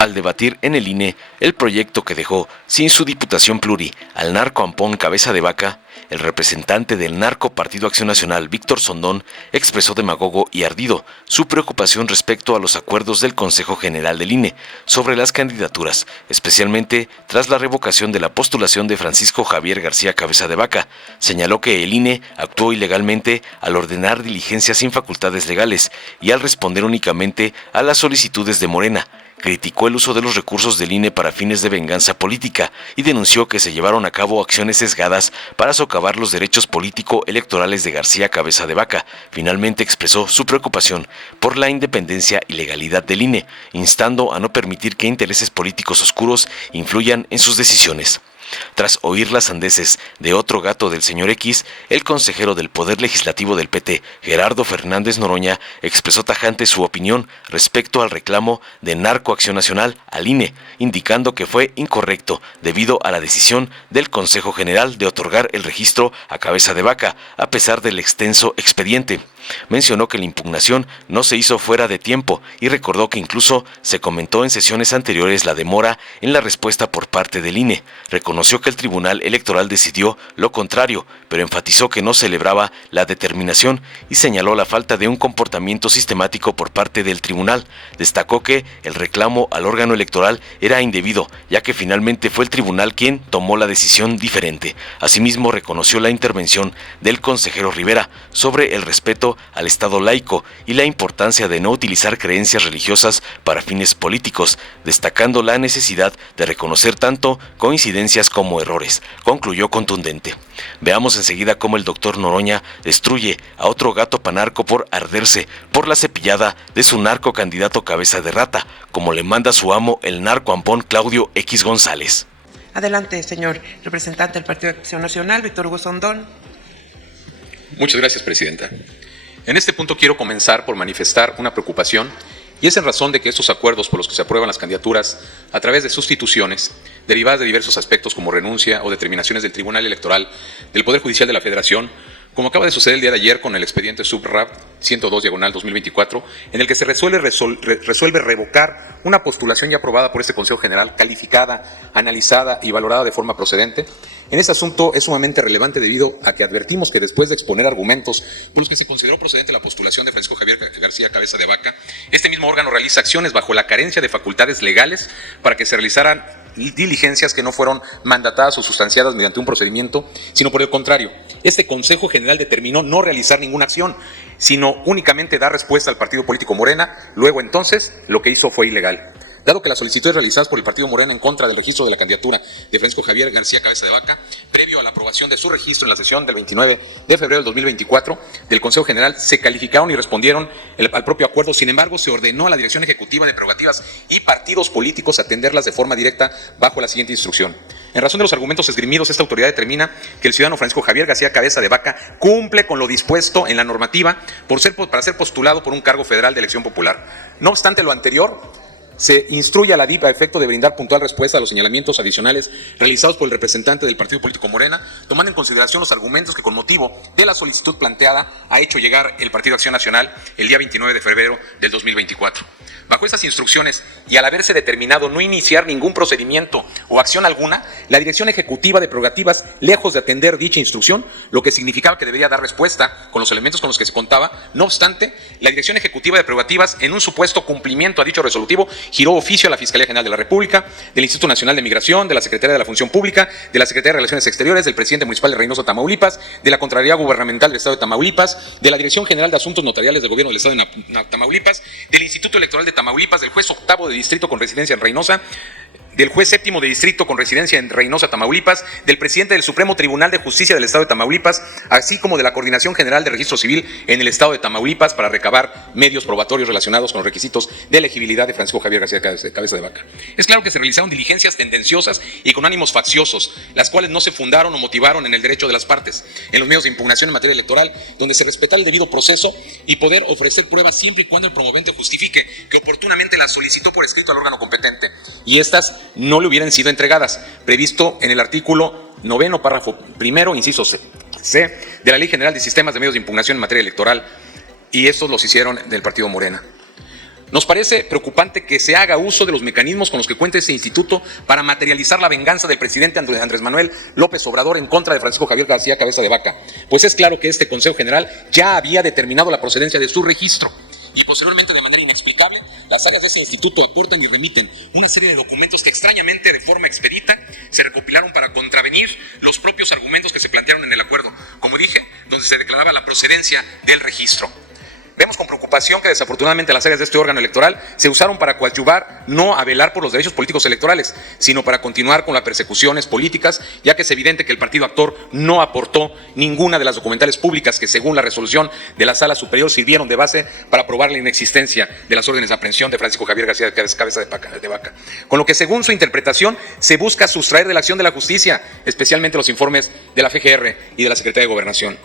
Al debatir en el INE el proyecto que dejó sin su diputación pluri al narco Ampón Cabeza de Vaca, el representante del narco Partido Acción Nacional, Víctor Sondón, expresó demagogo y ardido su preocupación respecto a los acuerdos del Consejo General del INE sobre las candidaturas, especialmente tras la revocación de la postulación de Francisco Javier García Cabeza de Vaca. Señaló que el INE actuó ilegalmente al ordenar diligencias sin facultades legales y al responder únicamente a las solicitudes de Morena. Criticó el uso de los recursos del INE para fines de venganza política y denunció que se llevaron a cabo acciones sesgadas para socavar los derechos político-electorales de García Cabeza de Vaca. Finalmente expresó su preocupación por la independencia y legalidad del INE, instando a no permitir que intereses políticos oscuros influyan en sus decisiones. Tras oír las sandeces de otro gato del señor X, el consejero del Poder Legislativo del PT, Gerardo Fernández Noroña, expresó tajante su opinión respecto al reclamo de Narco Acción Nacional al INE, indicando que fue incorrecto debido a la decisión del Consejo General de otorgar el registro a Cabeza de Vaca, a pesar del extenso expediente. Mencionó que la impugnación no se hizo fuera de tiempo y recordó que incluso se comentó en sesiones anteriores la demora en la respuesta por parte del INE. Reconoció que el Tribunal Electoral decidió lo contrario, pero enfatizó que no celebraba la determinación y señaló la falta de un comportamiento sistemático por parte del tribunal. Destacó que el reclamo al órgano electoral era indebido, ya que finalmente fue el tribunal quien tomó la decisión diferente. Asimismo, reconoció la intervención del consejero Rivera sobre el respeto al Estado laico y la importancia de no utilizar creencias religiosas para fines políticos, destacando la necesidad de reconocer tanto coincidencias como errores. Concluyó contundente. Veamos enseguida cómo el doctor Noroña destruye a otro gato panarco por arderse por la cepillada de su narco candidato Cabeza de Rata, como le manda su amo el narco Ampón Claudio X González. Adelante, señor representante del Partido de Acción Nacional, Víctor Hugo Sondón. Muchas gracias, presidenta. En este punto quiero comenzar por manifestar una preocupación, y es en razón de que estos acuerdos por los que se aprueban las candidaturas a través de sustituciones, derivadas de diversos aspectos como renuncia o determinaciones del Tribunal Electoral del Poder Judicial de la Federación, como acaba de suceder el día de ayer con el expediente SUBRAP 102/2024, en el que se resuelve revocar una postulación ya aprobada por este Consejo General, calificada, analizada y valorada de forma procedente. En este asunto es sumamente relevante debido a que advertimos que después de exponer argumentos por los que se consideró procedente la postulación de Francisco Javier García Cabeza de Vaca, este mismo órgano realiza acciones bajo la carencia de facultades legales para que se realizaran diligencias que no fueron mandatadas o sustanciadas mediante un procedimiento, sino por el contrario, este Consejo General determinó no realizar ninguna acción, sino únicamente dar respuesta al partido político Morena. Luego entonces lo que hizo fue ilegal. Dado que las solicitudes realizadas por el partido Morena en contra del registro de la candidatura de Francisco Javier García Cabeza de Vaca, previo a la aprobación de su registro en la sesión del 29 de febrero del 2024 del Consejo General, se calificaron y respondieron al propio acuerdo. Sin embargo, se ordenó a la Dirección Ejecutiva de Prerrogativas y Partidos Políticos atenderlas de forma directa bajo la siguiente instrucción. En razón de los argumentos esgrimidos, esta autoridad determina que el ciudadano Francisco Javier García Cabeza de Vaca cumple con lo dispuesto en la normativa para ser postulado por un cargo federal de elección popular. No obstante lo anterior, se instruye a la DIP a efecto de brindar puntual respuesta a los señalamientos adicionales realizados por el representante del partido político Morena, tomando en consideración los argumentos que con motivo de la solicitud planteada ha hecho llegar el Partido Acción Nacional el día 29 de febrero del 2024. Bajo estas instrucciones y al haberse determinado no iniciar ningún procedimiento o acción alguna, la Dirección Ejecutiva de Prerrogativas, lejos de atender dicha instrucción, lo que significaba que debería dar respuesta con los elementos con los que se contaba, no obstante, la Dirección Ejecutiva de Prerrogativas, en un supuesto cumplimiento a dicho resolutivo, giró oficio a la Fiscalía General de la República, del Instituto Nacional de Migración, de la Secretaría de la Función Pública, de la Secretaría de Relaciones Exteriores, del Presidente Municipal de Reynosa, Tamaulipas, de la Contraloría Gubernamental del Estado de Tamaulipas, de la Dirección General de Asuntos Notariales del Gobierno del Estado de Tamaulipas, del Instituto Electoral de Tamaulipas, del juez octavo de distrito con residencia en Reynosa, del juez séptimo de distrito con residencia en Reynosa, Tamaulipas, del presidente del Supremo Tribunal de Justicia del Estado de Tamaulipas, así como de la Coordinación General de Registro Civil en el Estado de Tamaulipas para recabar medios probatorios relacionados con los requisitos de elegibilidad de Francisco Javier García Cabeza de Vaca. Es claro que se realizaron diligencias tendenciosas y con ánimos facciosos, las cuales no se fundaron o motivaron en el derecho de las partes, en los medios de impugnación en materia electoral, donde se respeta el debido proceso y poder ofrecer pruebas siempre y cuando el promovente justifique que oportunamente las solicitó por escrito al órgano competente y estas no le hubieran sido entregadas, previsto en el artículo 9, párrafo primero, inciso C, de la Ley General de Sistemas de Medios de Impugnación en materia electoral, y estos los hicieron del partido Morena. Nos parece preocupante que se haga uso de los mecanismos con los que cuenta ese instituto para materializar la venganza del presidente Andrés Manuel López Obrador en contra de Francisco Javier García Cabeza de Vaca, pues es claro que este Consejo General ya había determinado la procedencia de su registro. Y posteriormente, de manera inexplicable, las áreas de ese instituto aportan y remiten una serie de documentos que extrañamente, de forma expedita, se recopilaron para contravenir los propios argumentos que se plantearon en el acuerdo, como dije, donde se declaraba la procedencia del registro. Vemos con preocupación que desafortunadamente las áreas de este órgano electoral se usaron para coadyuvar no a velar por los derechos políticos electorales, sino para continuar con las persecuciones políticas, ya que es evidente que el partido actor no aportó ninguna de las documentales públicas que, según la resolución de la Sala Superior, sirvieron de base para probar la inexistencia de las órdenes de aprehensión de Francisco Javier García Cabeza de Vaca. Con lo que, según su interpretación, se busca sustraer de la acción de la justicia, especialmente los informes de la FGR y de la Secretaría de Gobernación.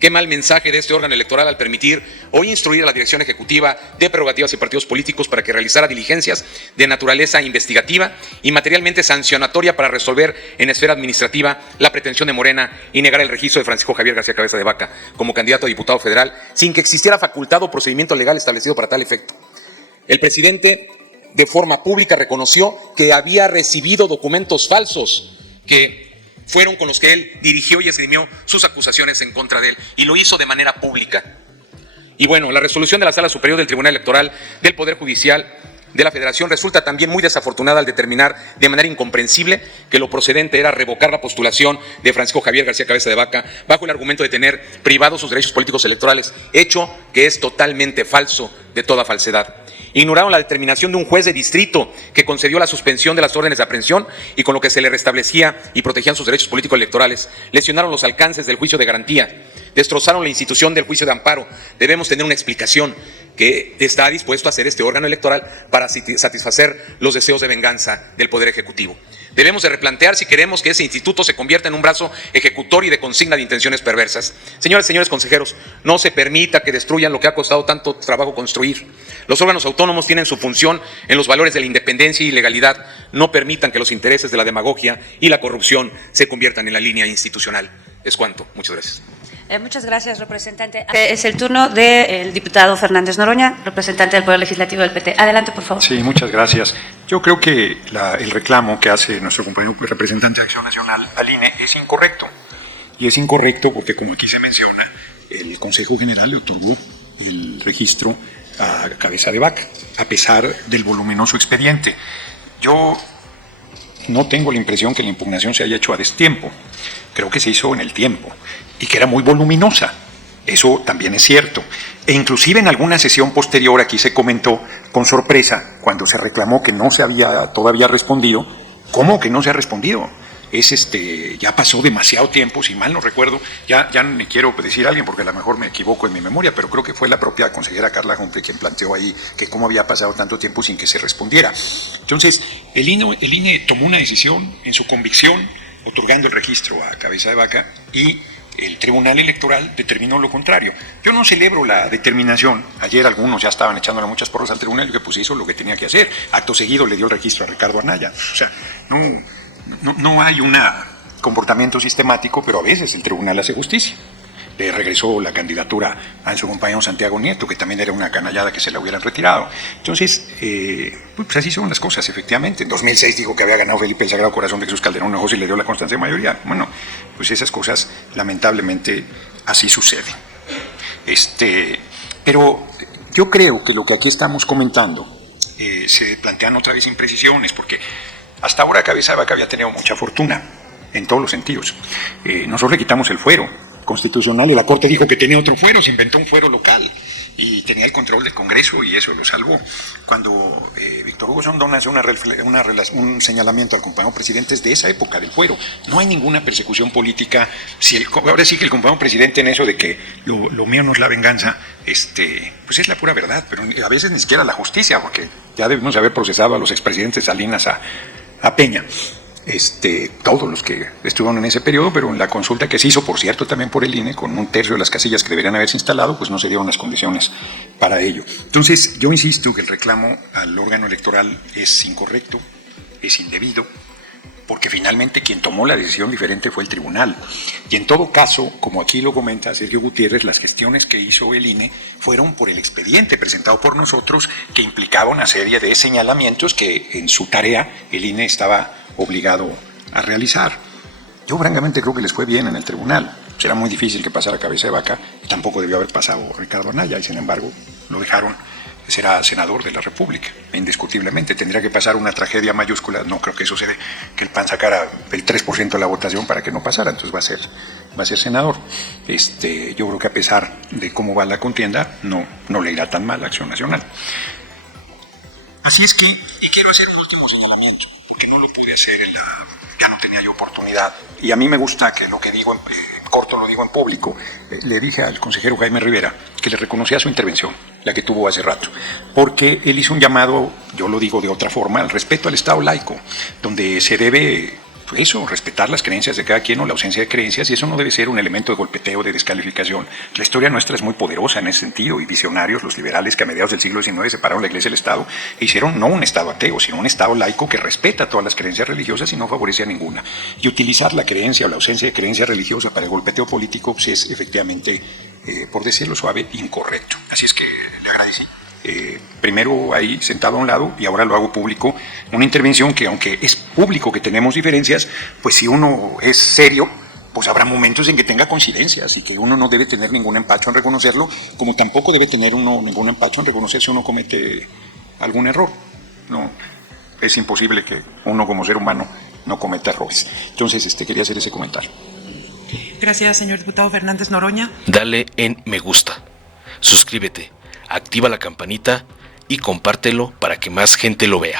Qué mal mensaje de este órgano electoral al permitir o instruir a la Dirección Ejecutiva de Prerrogativas y Partidos Políticos para que realizara diligencias de naturaleza investigativa y materialmente sancionatoria para resolver en esfera administrativa la pretensión de Morena y negar el registro de Francisco Javier García Cabeza de Vaca como candidato a diputado federal sin que existiera facultad o procedimiento legal establecido para tal efecto. El presidente, de forma pública, reconoció que había recibido documentos falsos que fueron con los que él dirigió y esgrimió sus acusaciones en contra de él, y lo hizo de manera pública. Y bueno, la resolución de la Sala Superior del Tribunal Electoral del Poder Judicial de la Federación resulta también muy desafortunada al determinar de manera incomprensible que lo procedente era revocar la postulación de Francisco Javier García Cabeza de Vaca bajo el argumento de tener privados sus derechos políticos electorales, hecho que es totalmente falso, de toda falsedad. Ignoraron la determinación de un juez de distrito que concedió la suspensión de las órdenes de aprehensión y con lo que se le restablecía y protegían sus derechos políticos electorales. Lesionaron los alcances del juicio de garantía. Destrozaron la institución del juicio de amparo. Debemos tener una explicación que está dispuesto a hacer este órgano electoral para satisfacer los deseos de venganza del Poder Ejecutivo. Debemos de replantear si queremos que ese instituto se convierta en un brazo ejecutor y de consigna de intenciones perversas. Señoras y señores consejeros, no se permita que destruyan lo que ha costado tanto trabajo construir. Los órganos autónomos tienen su función en los valores de la independencia y legalidad. No permitan que los intereses de la demagogia y la corrupción se conviertan en la línea institucional. Es cuanto. Muchas gracias. Muchas gracias, representante. Es el turno del diputado Fernández Noroña, representante del Poder Legislativo del PT. Adelante, por favor. Sí, muchas gracias. Yo creo que el reclamo que hace nuestro compañero representante de Acción Nacional al INE es incorrecto. Y es incorrecto porque, como aquí se menciona, el Consejo General le otorgó el registro a Cabeza de Vaca, a pesar del voluminoso expediente. Yo no tengo la impresión que la impugnación se haya hecho a destiempo. Creo que se hizo en el tiempo y que era muy voluminosa. Eso también es cierto. E inclusive en alguna sesión posterior aquí se comentó con sorpresa, cuando se reclamó que no se había todavía respondido. ¿Cómo que no se ha respondido? Ya pasó demasiado tiempo, si mal no recuerdo, ya no me quiero decir a alguien porque a lo mejor me equivoco en mi memoria, pero creo que fue la propia consejera Carla Humphrey quien planteó ahí que cómo había pasado tanto tiempo sin que se respondiera. Entonces, el INE tomó una decisión en su convicción, otorgando el registro a Cabeza de Vaca, y el Tribunal Electoral determinó lo contrario. Yo no celebro la determinación. Ayer algunos ya estaban echándole muchas porras al tribunal y que pues hizo lo que tenía que hacer. Acto seguido le dio el registro a Ricardo Anaya. O sea, no hay un comportamiento sistemático, pero a veces el tribunal hace justicia. Le regresó la candidatura a su compañero Santiago Nieto, que también era una canallada que se la hubieran retirado. Entonces, pues así son las cosas, efectivamente. En 2006 dijo que había ganado Felipe el Sagrado Corazón de Jesús Calderón Hinojosa y le dio la constancia de mayoría. Bueno, pues esas cosas lamentablemente así suceden. Pero yo creo que lo que aquí estamos comentando se plantean otra vez imprecisiones, porque hasta ahora Cabeza de Vaca había tenido mucha fortuna en todos los sentidos. Nosotros le quitamos el fuero constitucional y la Corte dijo que tenía otro fuero, se inventó un fuero local y tenía el control del Congreso y eso lo salvó. Cuando Víctor Hugo Sondón hace un señalamiento al compañero presidente es de esa época del fuero. No hay ninguna persecución política. Ahora sí que el compañero presidente en eso de que lo mío no es la venganza, pues es la pura verdad, pero a veces ni siquiera la justicia, porque ya debimos haber procesado a los expresidentes Salinas, a Peña. Todos los que estuvieron en ese periodo, pero en la consulta que se hizo, por cierto, también por el INE, con 1/3 de las casillas que deberían haberse instalado, pues no se dieron las condiciones para ello. Entonces, yo insisto que el reclamo al órgano electoral es incorrecto, es indebido, porque finalmente quien tomó la decisión diferente fue el tribunal. Y en todo caso, como aquí lo comenta Sergio Gutiérrez, las gestiones que hizo el INE fueron por el expediente presentado por nosotros, que implicaba una serie de señalamientos que en su tarea el INE estaba obligado a realizar. Yo francamente creo que les fue bien en el tribunal. Será muy difícil que pasara cabeza de vaca, y tampoco debió haber pasado Ricardo Anaya, y sin embargo lo dejaron. Será senador de la República, indiscutiblemente. Tendría que pasar una tragedia mayúscula, no creo que sucede, que el PAN sacara el 3% de la votación para que no pasara, entonces va a ser senador. Yo creo que a pesar de cómo va la contienda, no le irá tan mal a Acción Nacional. Así es que, y quiero hacer un último señalamiento, porque no lo pude hacer, ya no tenía yo oportunidad. Y a mí me gusta que lo que digo en corto lo digo en público. Le dije al consejero Jaime Rivera que le reconocía su intervención, la que tuvo hace rato, porque él hizo un llamado, yo lo digo de otra forma, al respeto al Estado laico, donde se debe respetar las creencias de cada quien o la ausencia de creencias, y eso no debe ser un elemento de golpeteo, de descalificación. La historia nuestra es muy poderosa en ese sentido, y visionarios, los liberales que a mediados del siglo XIX separaron la Iglesia del Estado e hicieron no un Estado ateo, sino un Estado laico que respeta todas las creencias religiosas y no favorece a ninguna. Y utilizar la creencia o la ausencia de creencia religiosa para el golpeteo político pues es efectivamente, por decirlo suave, incorrecto. Así es que le agradecí. Primero ahí sentado a un lado y ahora lo hago público, una intervención que aunque es público que tenemos diferencias, pues si uno es serio, pues habrá momentos en que tenga coincidencias y que uno no debe tener ningún empacho en reconocerlo, como tampoco debe tener uno ningún empacho en reconocer si uno comete algún error. No, es imposible que uno como ser humano no cometa errores. Entonces quería hacer ese comentario. Gracias, señor diputado Fernández Noroña. Dale en me gusta, suscríbete, activa la campanita y compártelo para que más gente lo vea.